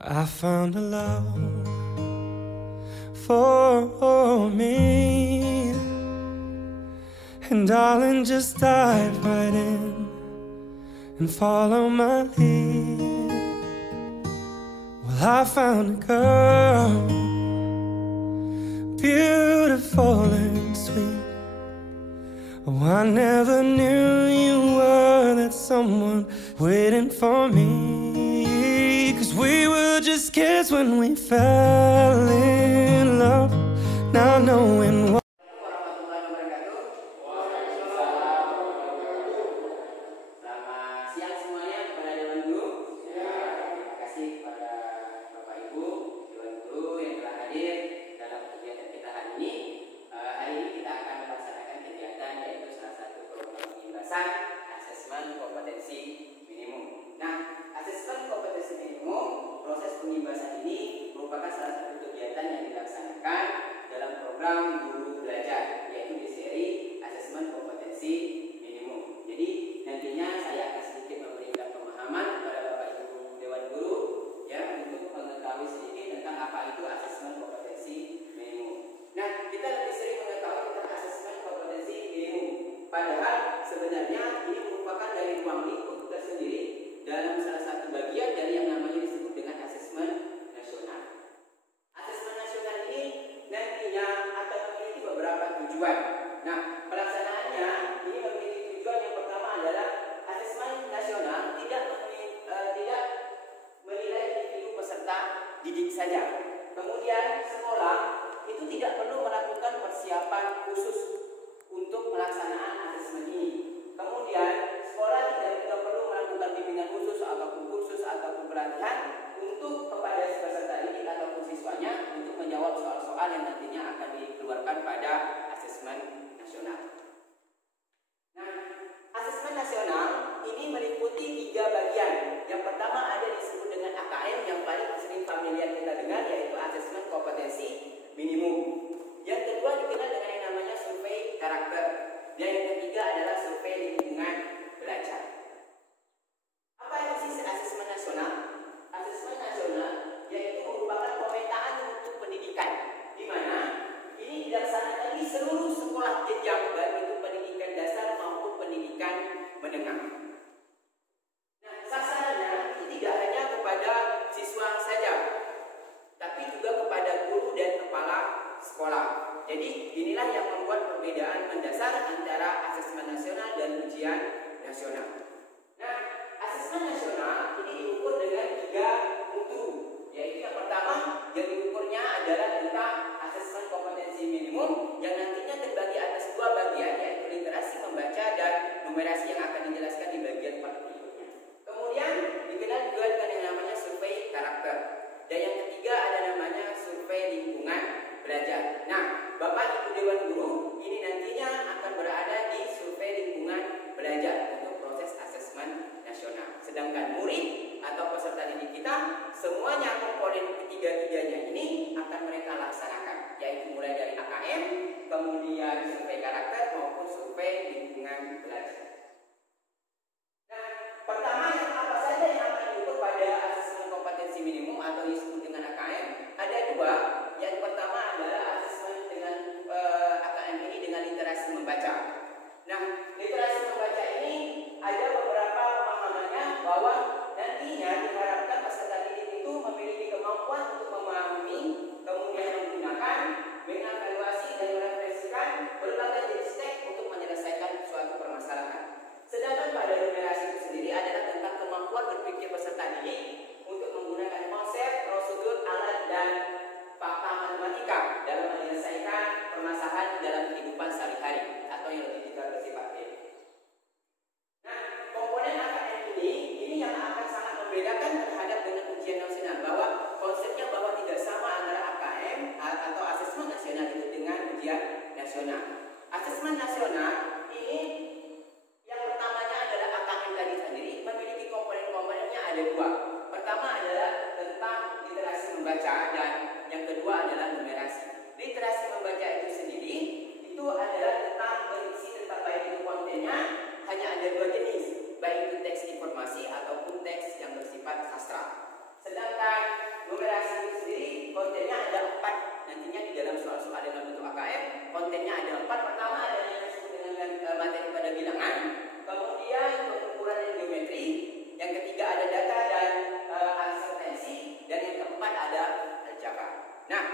I found a love for me, and darling, just dive right in and follow my lead. Well, I found a girl, beautiful and sweet. Oh, I never knew you were that someone waiting for me. 'Cause we were just kids when we fell in love, not knowing what. Warahmatullahi wabarakatuh. Waalaikumsalam warahmatullahi wabarakatuh. Selamat siang semuanya kepada Dewan Guru. Terima kasih kepada Bapak Ibu Dewan Guru yang telah hadir dalam kegiatan kita hari ini. Hari ini kita akan melaksanakan kegiatan yaitu salah satu program pembahasan asesmen kompetensi minimum. Nah, asesmen kompetensi minimum, proses pembahasan ini merupakan salah satu kegiatan yang dilaksanakan dalam program Guru Belajar, yaitu di seri asesmen kompetensi minimum. Jadi nantinya saya akan sedikit memberikan pemahaman kepada Bapak Ibu Dewan Guru ya, untuk mengetahui sedikit tentang apa itu asesmen kompetensi minimum. Nah, kita lebih sering mengetahui tentang asesmen kompetensi minimum, padahal sebenarnya ini merupakan dari ruang lingkup tersendiri dalam salah satu bagian dari yang namanya disebut dengan asesmen nasional. Asesmen nasional ini nantinya akan memiliki beberapa tujuan. Nah, pelaksanaannya ini memiliki tujuan yang pertama adalah asesmen nasional tidak menilai individu peserta didik saja. Kemudian sekolah itu tidak perlu melakukan persiapan khusus untuk pelaksanaan asesmen ini. Kemudian sekolah tidak perlu melakukan bimbingan khusus ataupun pelatihan untuk kepada peserta didik ataupun siswanya untuk menjawab soal-soal yang nantinya akan dikeluarkan pada asesmen nasional. Nah, asesmen nasional ini meliputi 3 bagian. Yang pertama ada disebut dengan AKM yang paling sering familiar kita dengar, yaitu asesmen kompetensi minimum. Yang kedua dikenal dengan yang namanya survei karakter. Dan yang ketiga adalah survei lingkungan belajar. Apa itu sih asesmen nasional? Asesmen nasional yaitu merupakan pemetaan untuk pendidikan, di mana ini dilaksanakan di seluruh sekolah jenjang, baik itu pendidikan dasar maupun pendidikan menengah. Nah, sasarannya itu tidak hanya kepada siswa saja, tapi juga kepada guru dan kepala sekolah. Jadi inilah yang membuat perbedaan mendasar antara asesmen nasional dan ujian nasional. Nah, asesmen nasional ini diukur dengan 3 mutu, yaitu yang pertama yang diukurnya adalah tentang asesmen kompetensi minimum yang nantinya terbagi atas 2 bagian, yaitu literasi membaca dan numerasi yang akan dijelaskan di bagian berikutnya. Kemudian dikenal juga dengan yang namanya survei karakter. Dan yang ketiga ada namanya survei lingkungan belajar. Nah, Bapak Ibu Dewan Guru ini nantinya akan berada di survei lingkungan belajar untuk proses asesmen nasional. Sedangkan murid atau peserta didik kita semuanya komponen ketiga-tiganya ini akan mereka laksanakan, yaitu mulai dari AKM, kemudian survei karakter maupun survei lingkungan belajar. Nah, pertama apa saja yang akan diukur pada asesmen kompetensi minimum atau disebut dengan AKM? Ada 2. Yang pertama adalah asesmen dengan AKM ini dengan literasi membaca. Nah, literasi membaca ini ada beberapa pemahamannya, bahwa nantinya diharapkan peserta didik itu memiliki kemampuan untuk memahami, kemudian menggunakan, mengevaluasi dan merefleksikan berbagai jenis teks untuk menyelesaikan suatu permasalahan. Sedangkan pada numerasi itu sendiri adalah tentang kemampuan berpikir peserta didik untuk menggunakan konsep, prosedur, alat dan fakta matematika dalam menyelesaikan permasalahan dalam kehidupan sehari-hari atau yang lebih kita bersifat real. Nah, komponen AKM ini yang akan sangat membedakan terhadap dengan ujian nasional, bahwa konsepnya bahwa tidak sama antara AKM atau asesmen nasional itu dengan ujian nasional. Asesmen nasional ini yang pertamanya adalah AKM tadi sendiri memiliki komponen-komponennya ada 2. Pertama adalah tentang literasi membaca dan yang kedua adalah numerasi. Literasi membaca itu sendiri itu adalah tentang berisi tentang baik itu kontennya hanya ada 2 jenis, baik itu teks informasi ataupun teks yang bersifat sastra. Sedangkan soal-soal dengan bentuk AKM, kontennya ada 4. Pertama ada yang disebut dengan materi pada bilangan, kemudian pengukuran dan geometri, yang ketiga ada data dan uncertainty, dan yang keempat ada aljabar. Nah,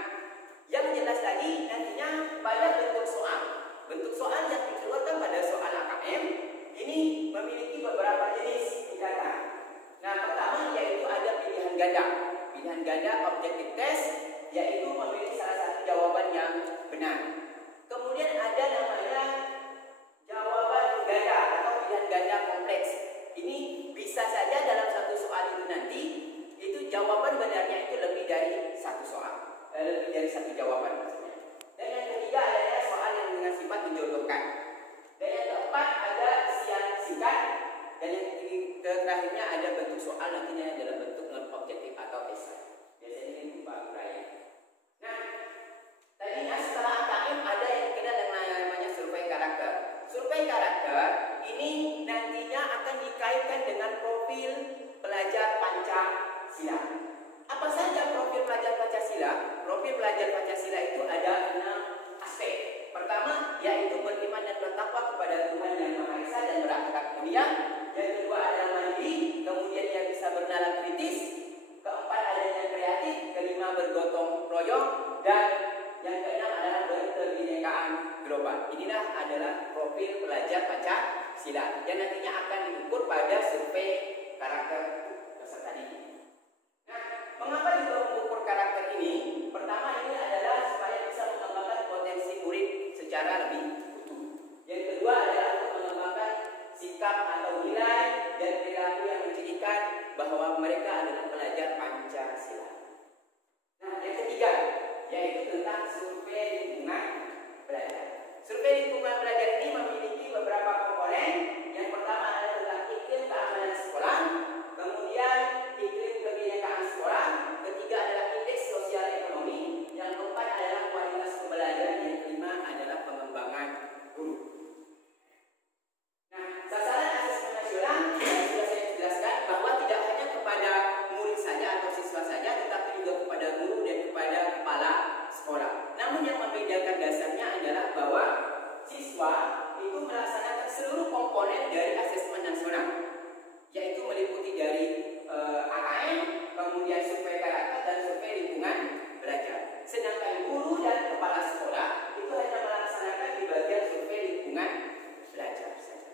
yang jelas lagi nantinya pada bentuk soal yang dikeluarkan pada soal AKM ini memiliki beberapa jenis tingkatan. Nah, pertama yaitu ada pilihan ganda. Pilihan ganda objective test yaitu memilih salah satu jawaban yang benar. Kemudian ada namanya jawaban ganda atau pilihan ganda kompleks. Ini bisa saja dalam satu soal itu nanti itu jawaban benarnya itu lebih dari satu soal, lebih dari satu jawaban maksudnya. Dan yang ketiga adalah soal yang dengan sifat menjodohkan. Dan yang keempat ada siang singkat. Dan yang terakhirnya ada bentuk soal nantinya dalam bentuk non objektif atau esai. Biasanya ini berupa uraian. Nah, tadinya setelah AKM ada yang dikenal dengan namanya survei karakter. Survei karakter ini nantinya akan dikaitkan dengan profil pelajar Pancasila. Apa saja profil pelajar Pancasila? Profil pelajar Pancasila itu ada 6 aspek. Pertama, yaitu beriman dan bertakwa kepada Tuhan Yang Maha Esa dan berakhlak mulia. Yang kedua adalah mandiri, kemudian yang bisa bernalar kritis. Keempat adanya kreatif, kelima bergotong royong, dan yang keenam adalah berkebinekaan global. Inilah adalah profil pelajar Pancasila yang nantinya akan diukur pada survei karakter peserta didik. Nah, mengapa juga mengukur karakter ini? Pertama, ini adalah supaya bisa mengembangkan potensi murid secara lebih utuh. Yang kedua adalah untuk mengembangkan sikap atau nilai dan perilaku yang menceritakan bahwa mereka adalah pelajar Pancasila. Nah, yang ketiga yaitu tentang survei lingkungan belajar. Survei lingkungan belajar ini memiliki beberapa komponen. Yang pertama adalah tentang iklim keamanan sekolah, kemudian iklim kebinekaan sekolah, ketiga adalah indeks sosial ekonomi, yang keempat adalah kualitas pembelajaran, yang kelima adalah pengembangan guru. Nah, sasaran asesmen nasional sudah saya jelaskan bahwa tidak hanya kepada murid saja atau siswa saja, tetapi juga kepada guru dan kepada kepala sekolah. Namun yang membedakan dasarnya adalah bahwa siswa itu melaksanakan seluruh komponen dari asesmen nasional, yaitu meliputi dari AKM, kemudian survei karakter dan survei lingkungan belajar. Sedangkan guru dan kepala sekolah itu hanya melaksanakan di bagian survei lingkungan belajar saja.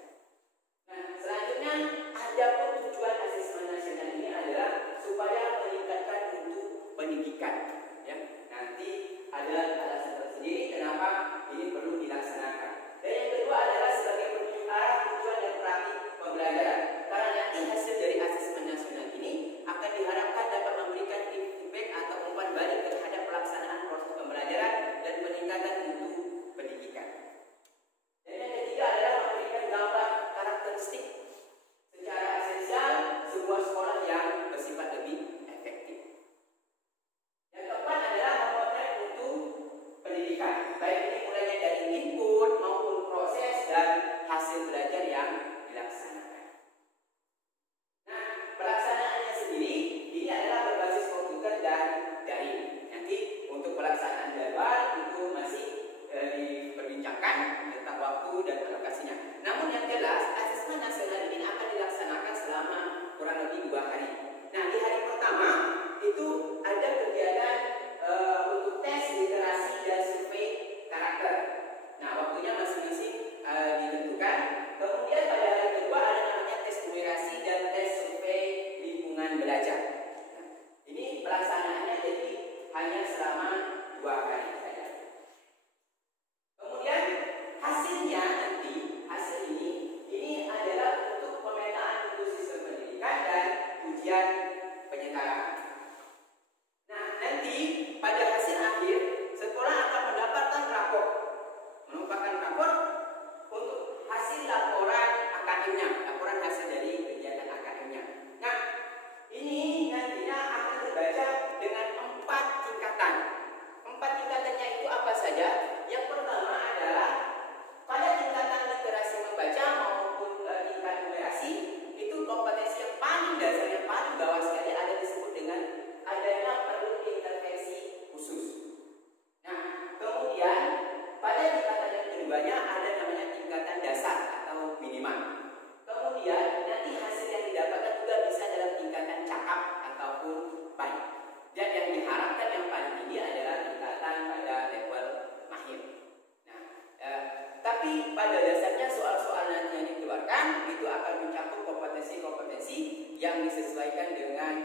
Nah, selanjutnya adapun tujuan asesmen nasional ini adalah supaya meningkatkan mutu pendidikan. Ya, nanti ada alasan tersendiri kenapa ini perlu dilaksanakan. Dan yang kedua adalah sebagai penunjuk arah tujuan dan praktik pembelajaran. Karena nanti hasil dari asesmen nasional ini akan diharapkan dapat memberikan feedback atau umpan balik terhadap pelaksanaan proses pembelajaran dan peningkatan mutu pendidikan. Dan yang ketiga adalah memberikan gambar karakteristik secara esensial sebuah sekolah yang bersifat lebih efektif. Yang keempat adalah memotret mutu pendidikan, baik ini mulainya dari input maupun proses dan hasil belajar yang dilaksanakan. Nah, pelaksanaannya sendiri ini adalah berbasis komputer dan daring. Nanti untuk pelaksanaan jadwal itu masih diperbincangkan tentang waktu dan alokasinya. Namun yang jelas asesmen nasional ini akan dilaksanakan selama kurang lebih 2 hari. Nah, di hari pertama itu ada kegiatan untuk tes literasi dan survei karakter. Nah, waktunya masing-masing ditentukan. Kemudian pada hari kedua ada namanya tes numerasi dan tes survei lingkungan belajar. Nah, ini pelaksanaannya jadi hanya selama 2 hari saja. Kemudian hasilnya nanti, hasil ini adalah untuk pemetaan mutu sistem pendidikan dan ujian penyetaraan. Nah, nanti pada hasil akhir sekolah akan mendapatkan rapor, untuk hasil laporan AKM-nya, laporan hasil dari kegiatan AKM-nya. Nah, ini nantinya akan terbaca dengan 4 tingkatan.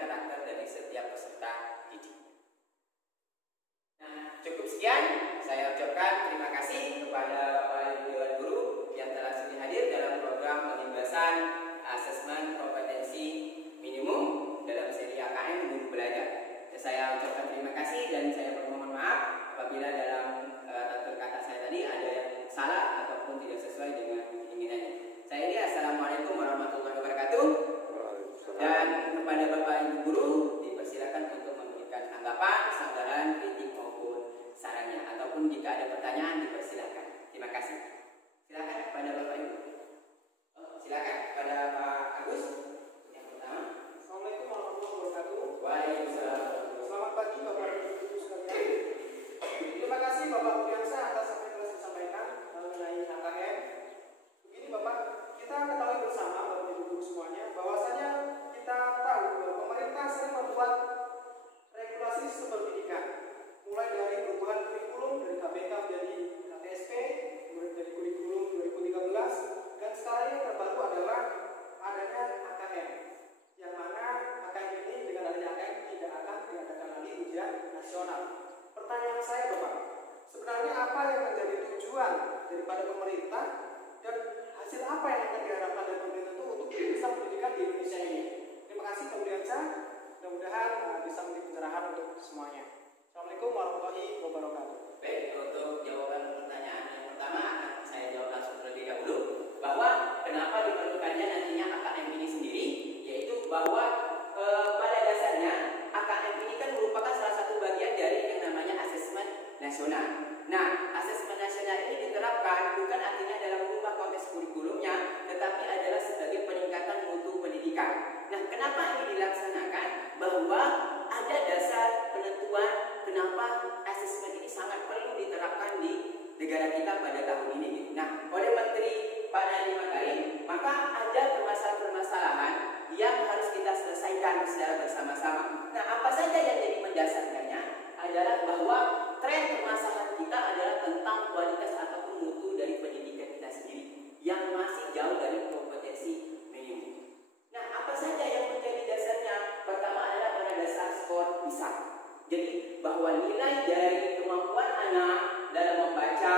karakter dari setiap peserta didik. Nah, cukup sekian. Saya ucapkan terima kasih kepada Bapak Ibu Dewan Guru yang telah sudi hadir dalam program pembebasan asesmen kompetensi minimum dalam seri AKM Guru Belajar. Saya ucapkan terima kasih dan saya bermohon maaf apabila dalam tutur kata saya tadi ada yang salah ataupun tidak sesuai dengan keinginannya. Saya ini assalamualaikum warahmatullahi wabarakatuh. Dan kepada Bapak Ibu Guru dipersilakan untuk memberikan tanggapan, sanggahan, kritik maupun sarannya, ataupun jika ada pertanyaan dipersilakan. Terima kasih. Silakan kepada Bapak Ibu. Silakan kepada Pak Agus yang pertama. Assalamualaikum warahmatullahi wabarakatuh. Waalaikumsalam. Selamat pagi Bapak Ibu sekalian. Terima kasih Bapak Budiansa atas apa yang telah disampaikan mengenai AKM. Begini Bapak, kita ketahui bersama Bapak Ibu Guru semuanya bahwasanya kita tahu bahwa pemerintah sering membuat regulasi sistem pendidikan, mulai dari perubahan kurikulum dari KBK menjadi KTSP, kemudian dari kurikulum 2013, dan sekarang yang terbaru adalah adanya AKM, yang mana AKM ini dengan adanya AKM tidak akan diadakan lagi ujian nasional. Pertanyaan saya Bapak, sebenarnya apa yang menjadi tujuan daripada pemerintah dan hasil apa yang akan diharapkan dari pemerintah itu untuk sistem pendidikan di Indonesia ini? Terima kasih Pak Budiansa, mudah-mudahan bisa menjadi pencerahan untuk semuanya. Assalamualaikum warahmatullahi wabarakatuh. Baik, untuk jawaban pertanyaan yang pertama akan saya jawab langsung terlebih dahulu bahwa kenapa diperlukannya nantinya AKM ini sendiri, yaitu bahwa pada dasarnya AKM ini kan merupakan salah satu bagian dari yang namanya asesmen nasional. Nah, asesmen nasional ini diterapkan bukan artinya dalam mengubah konteks kurikulumnya, tetapi adalah sebagai peningkatan mutu pendidikan. Nah, kenapa ini dilaksanakan? Bahwa ada dasar penentuan kenapa asesmen ini sangat perlu diterapkan di negara kita pada tahun ini. Nah, oleh Menteri Pak Nadiem Makarim, maka ada permasalahan-permasalahan yang harus kita selesaikan secara bersama-sama. Nah, apa saja yang jadi mendasarkannya adalah bahwa tren permasalahan kita adalah tentang kualitas ataupun mutu dari pendidikan kita sendiri yang masih jauh dari kompetensi minimum. Nah, apa saja yang menjadi dasarnya? Pertama adalah pada dasar skor PISA. Jadi bahwa nilai dari kemampuan anak dalam membaca,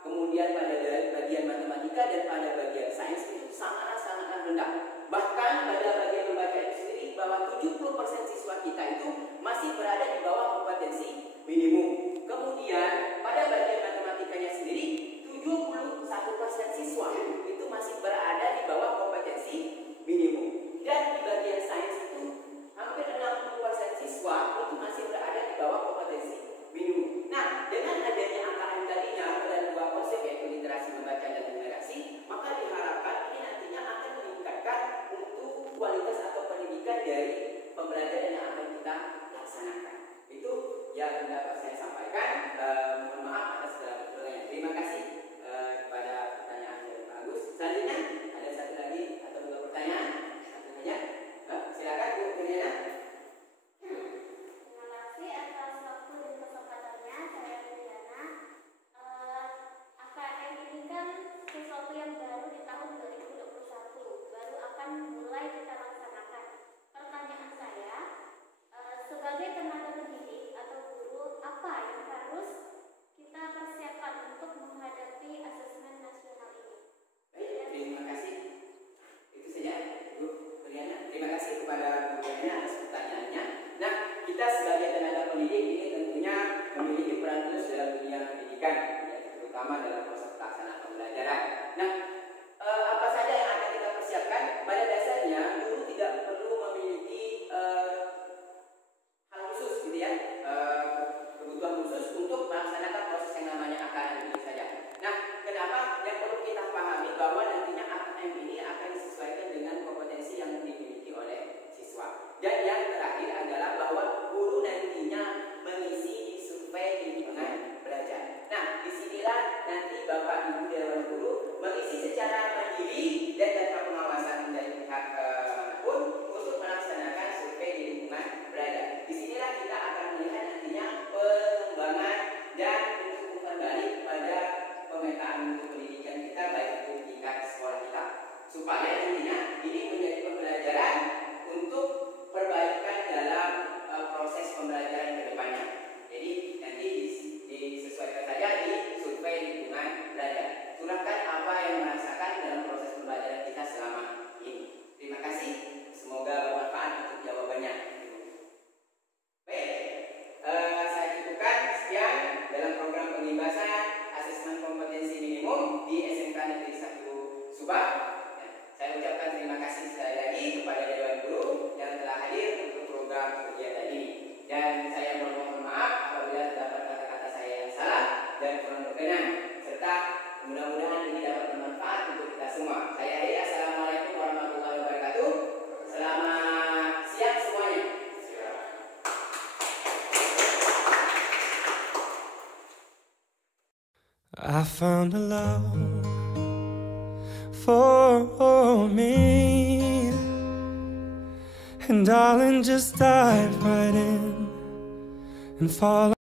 kemudian pada bagian matematika dan pada bagian sains itu sangat-sangat rendah. Bahkan pada bagian membaca itu sendiri bahwa 70% siswa kita itu masih berada di bawah kompetensi minimum. Kemudian pada bagian matematikanya sendiri 71% siswa itu masih berada di bawah kompetensi minimum. Dan di bagian sains itu hampir 60% siswa itu masih berada di bawah kompetensi minimum. Nah, dengan adanya AKM tadinya pada dua konsep yaitu literasi membaca dan numerasi, maka diharapkan ini nantinya akan meningkatkan mutu kualitas atau pendidikan dari pembelajaran yang akan kita laksanakan. Itu yang dapat saya sampaikan. Mohon maaf atas segala kekurangannya. Terima kasih kepada pertanyaan dari Pak Agus. Selanjutnya ada satu lagi atau dua pertanyaan. Satu saja. Silakan Bu Riana. Terima kasih atas waktu dan kesempatannya. Saya Riana. AKM ini kan sesuatu yang baru di tahun 2021, baru akan mulai kita laksanakan. Pertanyaan saya, sebagai tenaga pendidik atau guru, apa yang harus kita persiapkan untuk menghadapi asesmen nasional ini? Baik, terima kasih. Itu saja Bu Riana. Terima kasih kepada Bu Riana atas pertanyaannya. Nah, kita sebagai tenaga pendidik ini tentunya memiliki peran khusus dalam dunia pendidikan, ya, terutama dalam proses pelaksanaan pembelajaran. Nah, apa saja yang akan kita persiapkan? Pada dasarnya, guru tidak perlu memiliki hal khusus, gitu ya, kebutuhan khusus untuk melaksanakan proses yang namanya AKM ini saja. Nah, kenapa? Yang perlu kita pahami bahwa nantinya AKM ini akan disesuaikan dengan kompetensi yang dimiliki oleh siswa. Dan yang terakhir adalah bahwa guru nantinya mengisi di survei lingkungan belajar. Nah, disinilah nanti Bapak kepada Dewan Guru yang telah hadir untuk program kegiatan ini. Dan saya mohon maaf apabila terdapat kata-kata saya yang salah dan kurang berkenan, serta mudah-mudahan ini dapat bermanfaat untuk kita semua. Saya akhiri. Assalamualaikum warahmatullahi wabarakatuh. Selamat siang semuanya. I found a love for me, and darling, just dive right in and fall